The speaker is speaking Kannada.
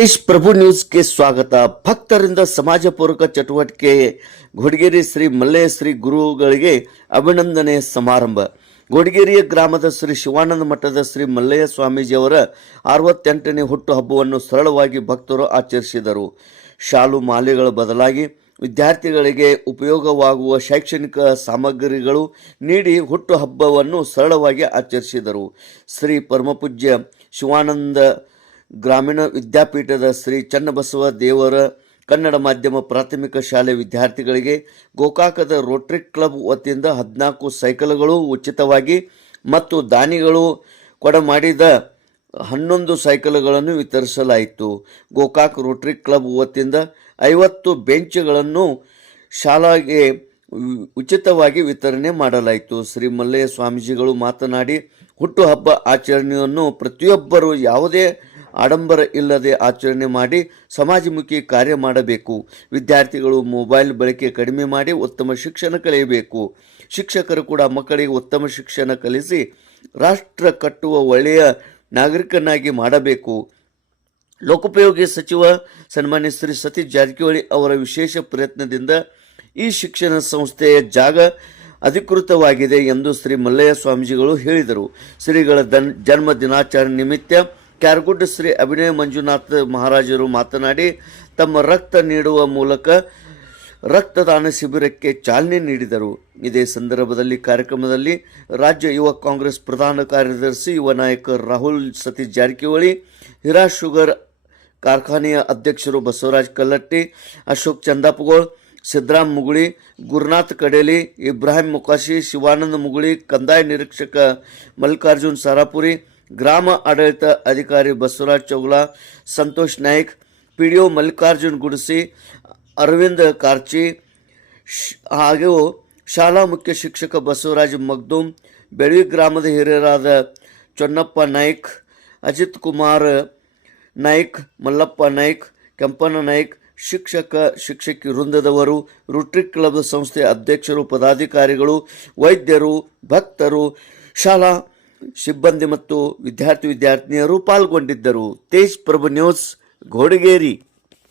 ತೇಜ್ ಪ್ರಭು ನ್ಯೂಸ್ಗೆ ಸ್ವಾಗತ. ಭಕ್ತರಿಂದ ಸಮಾಜಪೂರಕ ಚಟುವಟಿಕೆ ಘೋಡಗೇರಿ ಶ್ರೀ ಮಲ್ಲಯ್ಯ ಶ್ರೀ ಗುರುಗಳಿಗೆ ಅಭಿನಂದನೆ ಸಮಾರಂಭ. ಘೋಡಗೇರಿಯ ಗ್ರಾಮದ ಶ್ರೀ ಶಿವಾನಂದ ಮಠದ ಶ್ರೀ ಮಲ್ಲಯ್ಯ ಸ್ವಾಮೀಜಿಯವರ 68ನೇ ಹುಟ್ಟುಹಬ್ಬವನ್ನು ಸರಳವಾಗಿ ಭಕ್ತರು ಆಚರಿಸಿದರು. ಶಾಲು ಮಾಲೆಗಳ ಬದಲಾಗಿ ವಿದ್ಯಾರ್ಥಿಗಳಿಗೆ ಉಪಯೋಗವಾಗುವ ಶೈಕ್ಷಣಿಕ ಸಾಮಗ್ರಿಗಳು ನೀಡಿ ಹುಟ್ಟುಹಬ್ಬವನ್ನು ಸರಳವಾಗಿ ಆಚರಿಸಿದರು. ಶ್ರೀ ಪರಮಪೂಜ್ಯ ಶಿವಾನಂದ ಗ್ರಾಮೀಣ ವಿದ್ಯಾಪೀಠದ ಶ್ರೀ ಚನ್ನಬಸವ ದೇವರ ಕನ್ನಡ ಮಾಧ್ಯಮ ಪ್ರಾಥಮಿಕ ಶಾಲೆ ವಿದ್ಯಾರ್ಥಿಗಳಿಗೆ ಗೋಕಾಕದ ರೋಟರಿ ಕ್ಲಬ್ ವತಿಯಿಂದ 14 ಸೈಕಲ್ಗಳು ಉಚಿತವಾಗಿ ಮತ್ತು ದಾನಿಗಳು ಕೊಡಮಾಡಿದ 11 ಸೈಕಲ್ಗಳನ್ನು ವಿತರಿಸಲಾಯಿತು. ಗೋಕಾಕ್ ರೋಟರಿ ಕ್ಲಬ್ ವತಿಯಿಂದ 50 ಬೆಂಚ್ಗಳನ್ನು ಶಾಲೆಗೆ ಉಚಿತವಾಗಿ ವಿತರಣೆ ಮಾಡಲಾಯಿತು. ಶ್ರೀ ಮಲ್ಲಯ್ಯ ಸ್ವಾಮೀಜಿಗಳು ಮಾತನಾಡಿ, ಹುಟ್ಟುಹಬ್ಬ ಆಚರಣೆಯನ್ನು ಪ್ರತಿಯೊಬ್ಬರು ಯಾವುದೇ ಆಡಂಬರ ಇಲ್ಲದೆ ಆಚರಣೆ ಮಾಡಿ ಸಮಾಜಮುಖಿ ಕಾರ್ಯ ಮಾಡಬೇಕು. ವಿದ್ಯಾರ್ಥಿಗಳು ಮೊಬೈಲ್ ಬಳಕೆ ಕಡಿಮೆ ಮಾಡಿ ಉತ್ತಮ ಶಿಕ್ಷಣ ಕಲಿಯಬೇಕು. ಶಿಕ್ಷಕರು ಕೂಡ ಮಕ್ಕಳಿಗೆ ಉತ್ತಮ ಶಿಕ್ಷಣ ಕಲಿಸಿ ರಾಷ್ಟ್ರ ಕಟ್ಟುವ ಒಳ್ಳೆಯ ನಾಗರಿಕನಾಗಿ ಮಾಡಬೇಕು. ಲೋಕೋಪಯೋಗಿ ಸಚಿವ ಸನ್ಮಾನ್ಯ ಶ್ರೀ ಸತೀಶ್ ಜಾರಕಿಹೊಳಿ ಅವರ ವಿಶೇಷ ಪ್ರಯತ್ನದಿಂದ ಈ ಶಿಕ್ಷಣ ಸಂಸ್ಥೆಯ ಜಾಗ ಅಧಿಕೃತವಾಗಿದೆ ಎಂದು ಶ್ರೀ ಮಲ್ಲಯ್ಯ ಸ್ವಾಮೀಜಿಗಳು ಹೇಳಿದರು. ಶ್ರೀಗಳ ಜನ್ಮ ದಿನಾಚರಣೆ ನಿಮಿತ್ತ ಕ್ಯಾರಗುಡ್ಡ ಶ್ರೀ ಅಭಿನಯ ಮಂಜುನಾಥ ಮಹಾರಾಜರು ಮಾತನಾಡಿ, ತಮ್ಮ ರಕ್ತ ನೀಡುವ ಮೂಲಕ ರಕ್ತದಾನ ಶಿಬಿರಕ್ಕೆ ಚಾಲನೆ ನೀಡಿದರು. ಇದೇ ಸಂದರ್ಭದಲ್ಲಿ ಕಾರ್ಯಕ್ರಮದಲ್ಲಿ ರಾಜ್ಯ ಯುವ ಕಾಂಗ್ರೆಸ್ ಪ್ರಧಾನ ಕಾರ್ಯದರ್ಶಿ ಯುವ ನಾಯಕ ರಾಹುಲ್ ಸತೀಶ್ ಜಾರಕಿಹೊಳಿ, ಹಿರಾ ಶುಗರ್ ಕಾರ್ಖಾನೆಯ ಅಧ್ಯಕ್ಷರು ಬಸವರಾಜ್ ಕಲ್ಲಟ್ಟಿ, ಅಶೋಕ್ ಚಂದಾಪಗೋಳ್, ಸಿದ್ದರಾಮ್ ಮುಗುಳಿ, ಗುರುನಾಥ್ ಕಡೇಲಿ, ಇಬ್ರಾಹಿಂ ಮುಕಾಶಿ, ಶಿವಾನಂದ ಮುಗುಳಿ, ಕಂದಾಯ ನಿರೀಕ್ಷಕ ಮಲ್ಲಿಕಾರ್ಜುನ್ ಸಾರಾಪುರಿ, ಗ್ರಾಮ ಆಡಳಿತ ಅಧಿಕಾರಿ ಬಸವರಾಜ್ ಚೌಗಲಾ, ಸಂತೋಷ್ ನಾಯ್ಕ್, ಪಿಡಿಒ ಮಲ್ಲಿಕಾರ್ಜುನ್ ಗುಡಿಸಿ, ಅರವಿಂದ್ ಕಾರ್ಚಿ ಹಾಗೂ ಶಾಲಾ ಮುಖ್ಯ ಶಿಕ್ಷಕ ಬಸವರಾಜ್ ಮಗ್ದೂಮ್, ಬೆಳವಿ ಗ್ರಾಮದ ಹಿರಿಯರಾದ ಚೊನ್ನಪ್ಪ ನಾಯ್ಕ್, ಅಜಿತ್ ಕುಮಾರ್ ನಾಯ್ಕ್, ಮಲ್ಲಪ್ಪ ನಾಯ್ಕ್, ಕೆಂಪಣ್ಣ ನಾಯ್ಕ್, ಶಿಕ್ಷಕ ಶಿಕ್ಷಕಿ ವೃಂದದವರು, ರೋಟರಿ ಕ್ಲಬ್ ಸಂಸ್ಥೆ ಅಧ್ಯಕ್ಷರು, ಪದಾಧಿಕಾರಿಗಳು, ವೈದ್ಯರು, ಭಕ್ತರು, ಶಾಲಾ ಸಿಬ್ಬಂದಿ ಮತ್ತು ವಿದ್ಯಾರ್ಥಿನಿಯರು ಪಾಲ್ಗೊಂಡಿದ್ದರು. ತೇಜ್ ಪ್ರಭು ನ್ಯೂಸ್, ಘೋಡಗೇರಿ.